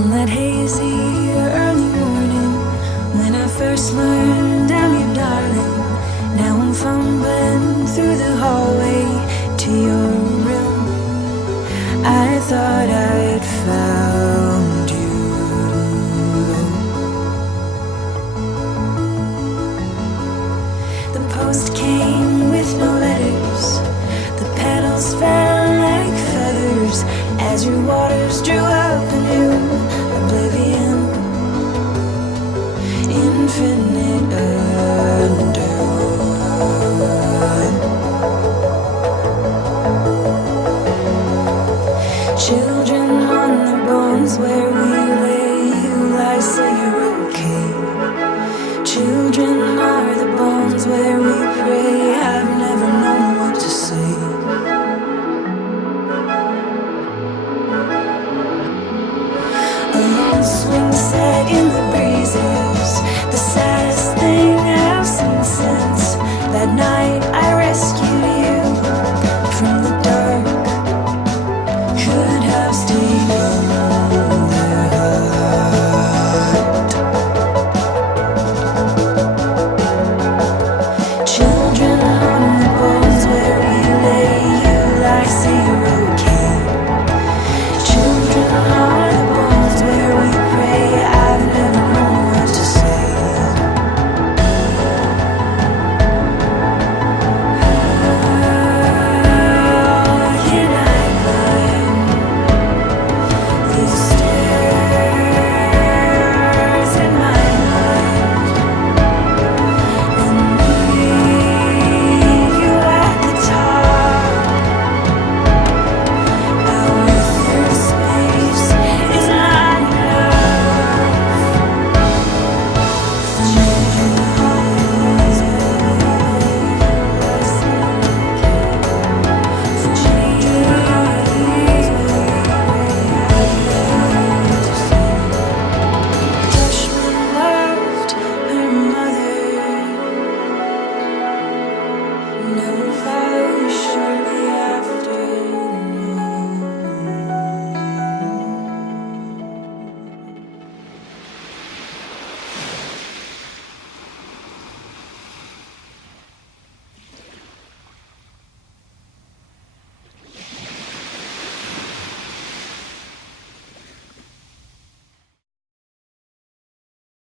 On that hazy early morning when I first learned I'm your darling. Now I'm fumbling through the hallway to your room. I thought I had found you. The post came with no letters. The petals fell like feathers as your waters drew up a new oblivion. Infinite underwood. Children on the bones where we lay, you lie, say you're okay. Children are the bones where we pray. I've never known what to say. A lone swing set in the